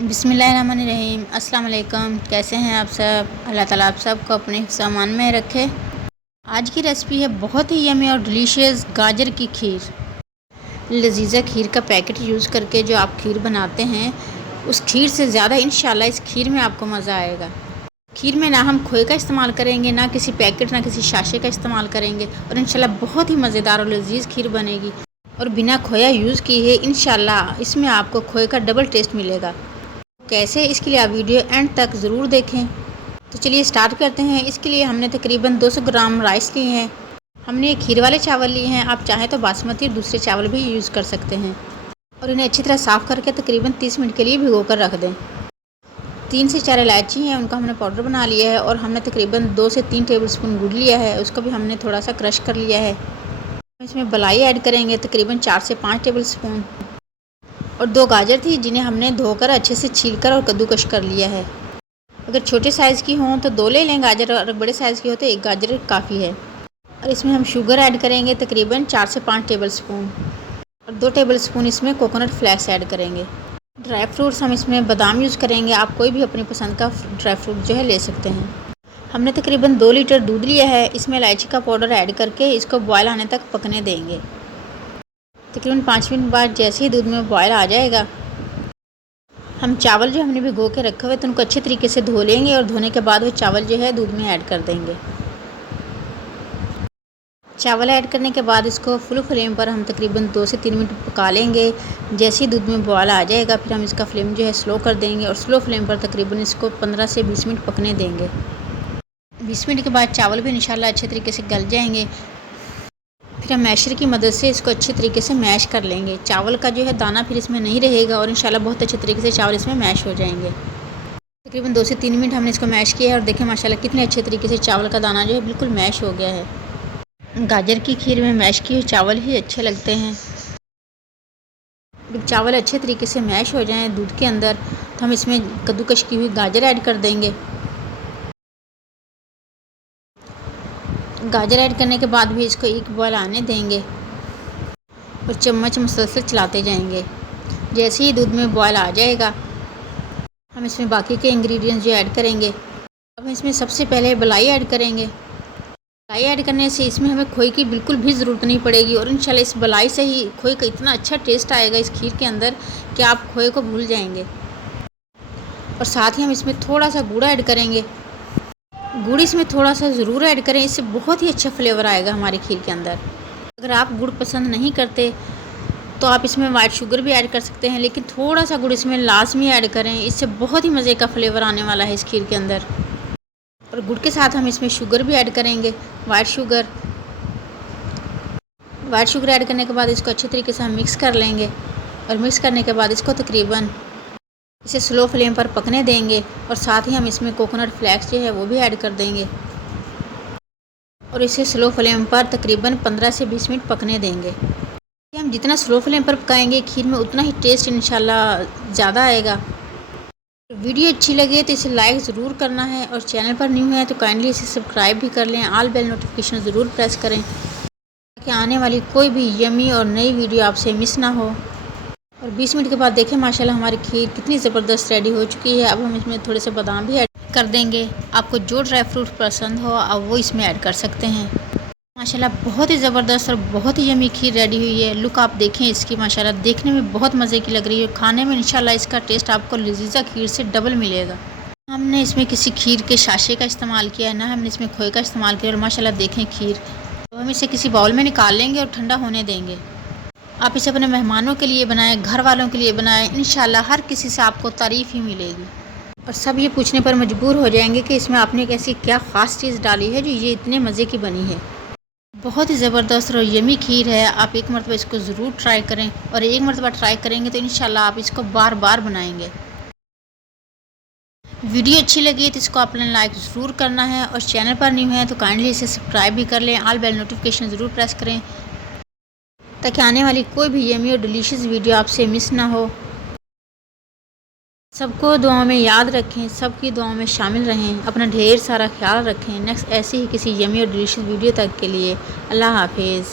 बिस्मिल्लाहिर्रहमानिर्रहीम। अस्सलाम वालेकुम। कैसे हैं आप सब? अल्लाह ताला आप सबको अपने सामान में रखे। आज की रेसिपी है बहुत ही यमी और डिलीशियस गाजर की खीर। लजीजा खीर का पैकेट यूज़ करके जो आप खीर बनाते हैं, उस खीर से ज़्यादा इंशाल्लाह इस खीर में आपको मज़ा आएगा। खीर में ना हम खोए का इस्तेमाल करेंगे, ना किसी पैकेट, ना किसी शाशे का इस्तेमाल करेंगे और इंशाल्लाह बहुत ही मज़ेदार और लजीज खीर बनेगी। और बिना खोया यूज़ किए इंशाल्लाह इसमें आपको खोए का डबल टेस्ट मिलेगा। कैसे, इसके लिए आप वीडियो एंड तक ज़रूर देखें। तो चलिए स्टार्ट करते हैं। इसके लिए हमने तकरीबन 200 ग्राम राइस लिए हैं। हमने खीर वाले चावल लिए हैं, आप चाहें तो बासमती और दूसरे चावल भी यूज़ कर सकते हैं। और इन्हें अच्छी तरह साफ़ करके तकरीबन 30 मिनट के लिए भिगो कर रख दें। 3 से 4 इलायची हैं, उनका हमने पाउडर बना लिया है। और हमने तकरीबन 2 से 3 टेबल स्पून गुड़ लिया है, उसको भी हमने थोड़ा सा क्रश कर लिया है। इसमें मलाई ऐड करेंगे तकरीबन 4 से 5 टेबल स्पून। और 2 गाजर थी जिन्हें हमने धोकर अच्छे से छीलकर और कद्दूकश कर लिया है। अगर छोटे साइज़ की हों तो 2 ले लें गाजर, और बड़े साइज़ की हो तो 1 गाजर काफ़ी है। और इसमें हम शुगर ऐड करेंगे तकरीबन 4 से 5 टेबल स्पून। और 2 टेबल स्पून इसमें कोकोनट फ्लेक्स ऐड करेंगे। ड्राई फ्रूट्स हम इसमें बादाम यूज़ करेंगे, आप कोई भी अपनी पसंद का ड्राई फ्रूट जो है ले सकते हैं। हमने तकरीबन 2 लीटर दूध लिया है, इसमें इलायची का पाउडर ऐड करके इसको बॉयल आने तक पकने देंगे। तकरीबन 5 मिनट बाद जैसे ही दूध में बॉयल आ जाएगा, हम चावल जो हमने भिगो के रखे हुए तो उनको अच्छे तरीके से धो लेंगे। और धोने के बाद वो चावल जो है दूध में ऐड कर देंगे। चावल ऐड करने के बाद इसको फुल फ्लेम पर हम तकरीबन 2 से 3 मिनट पका लेंगे। जैसे ही दूध में बॉयल आ जाएगा, फिर हम इसका फ्लेम जो है स्लो कर देंगे और स्लो फ्लेम पर तकरीबन इसको 15 से 20 मिनट पकने देंगे। 20 मिनट के बाद चावल भी इंशाल्लाह अच्छे तरीके से गल जाएंगे। फिर हम मैशर की मदद से इसको अच्छे तरीके से मैश कर लेंगे। चावल का जो है दाना फिर इसमें नहीं रहेगा और इंशाल्लाह बहुत अच्छे तरीके से चावल इसमें मैश हो जाएंगे। तकरीबन 2 से 3 मिनट हमने इसको मैश किया है और देखें माशाल्लाह कितने अच्छे तरीके से चावल का दाना जो है बिल्कुल मैश हो गया है। गाजर की खीर में मैश किए हुए चावल ही अच्छे लगते हैं। जब चावल अच्छे तरीके से मैश हो जाएँ दूध के अंदर, तो हम इसमें कद्दूकश की हुई गाजर ऐड कर देंगे। गाजर ऐड करने के बाद भी इसको एक बॉयल आने देंगे और चम्मच मुसलसल चलाते जाएंगे। जैसे ही दूध में बॉयल आ जाएगा, हम इसमें बाकी के इंग्रेडिएंट्स जो ऐड करेंगे। अब इसमें सबसे पहले मलाई ऐड करेंगे। मलाई ऐड करने से इसमें हमें खोए की बिल्कुल भी ज़रूरत नहीं पड़ेगी और इंशाल्लाह इस मलाई से ही खोए का इतना अच्छा टेस्ट आएगा इस खीर के अंदर कि आप खोए को भूल जाएंगे। और साथ ही हम इसमें थोड़ा सा गुड़ ऐड करेंगे। गुड़ इसमें थोड़ा सा ज़रूर ऐड करें, इससे बहुत ही अच्छा फ्लेवर आएगा हमारी खीर के अंदर। अगर आप गुड़ पसंद नहीं करते तो आप इसमें वाइट शुगर भी ऐड कर सकते हैं, लेकिन थोड़ा सा गुड़ इसमें लाजमी ऐड करें, इससे बहुत ही मज़े का फ्लेवर आने वाला है इस खीर के अंदर। और गुड़ के साथ हम इसमें शुगर भी ऐड करेंगे, white sugar. White sugar add करने के बाद इसको अच्छे तरीके से हम मिक्स कर लेंगे। और मिक्स करने के बाद इसको तकरीबन इसे स्लो फ्लेम पर पकने देंगे। और साथ ही हम इसमें कोकोनट फ्लेक्स जो है वो भी ऐड कर देंगे और इसे स्लो फ्लेम पर तकरीबन 15 से 20 मिनट पकने देंगे। हम जितना स्लो फ्लेम पर पकाएंगे खीर में उतना ही टेस्ट इंशाल्लाह ज़्यादा आएगा। वीडियो अच्छी लगे तो इसे लाइक ज़रूर करना है और चैनल पर न्यू है तो काइंडली इसे सब्सक्राइब भी कर लें। ऑल बेल नोटिफिकेशन ज़रूर प्रेस करें ताकि आने वाली कोई भी यमी और नई वीडियो आपसे मिस ना हो। और 20 मिनट के बाद देखें माशाल्लाह हमारी खीर कितनी ज़बरदस्त रेडी हो चुकी है। अब हम इसमें थोड़े से बादाम भी ऐड कर देंगे। आपको जो ड्राई फ्रूट पसंद हो आप वो इसमें ऐड कर सकते हैं। माशाल्लाह बहुत ही ज़बरदस्त और बहुत ही यमी खीर रेडी हुई है। लुक आप देखें इसकी, माशाल्लाह देखने में बहुत मज़े की लग रही है। खाने में इंशाल्लाह इसका टेस्ट आपको लजीजा खीर से डबल मिलेगा। हमने इसमें किसी खीर के शाशे का इस्तेमाल किया है, ना हमने इसमें खोए का इस्तेमाल किया। और माशाल्लाह देखें खीर, तो हम इसे किसी बाउल में निकाल लेंगे और ठंडा होने देंगे। आप इसे अपने मेहमानों के लिए बनाएं, घर वालों के लिए बनाएं, इंशाल्लाह हर किसी से आपको तारीफ़ ही मिलेगी। और सब ये पूछने पर मजबूर हो जाएंगे कि इसमें आपने कैसी क्या ख़ास चीज़ डाली है जो ये इतने मज़े की बनी है। बहुत ही ज़बरदस्त और यमी खीर है। आप एक मरतबा इसको ज़रूर ट्राई करें और एक मरतबा ट्राई करेंगे तो इंशाल्लाह आप इसको बार बार बनाएंगे। वीडियो अच्छी लगी तो इसको आपने लाइक ज़रूर करना है और चैनल पर न्यू है तो काइंडली इसे सब्सक्राइब भी कर लें। ऑल बेल नोटिफिकेशन ज़रूर प्रेस करें ताकि आने वाली कोई भी यमी और डिलीशियस वीडियो आपसे मिस ना हो। सबको दुआओं में याद रखें, सबकी दुआओं में शामिल रहें, अपना ढेर सारा ख्याल रखें। नेक्स्ट ऐसी ही किसी यमी और डिलीशियस वीडियो तक के लिए अल्लाह हाफिज़।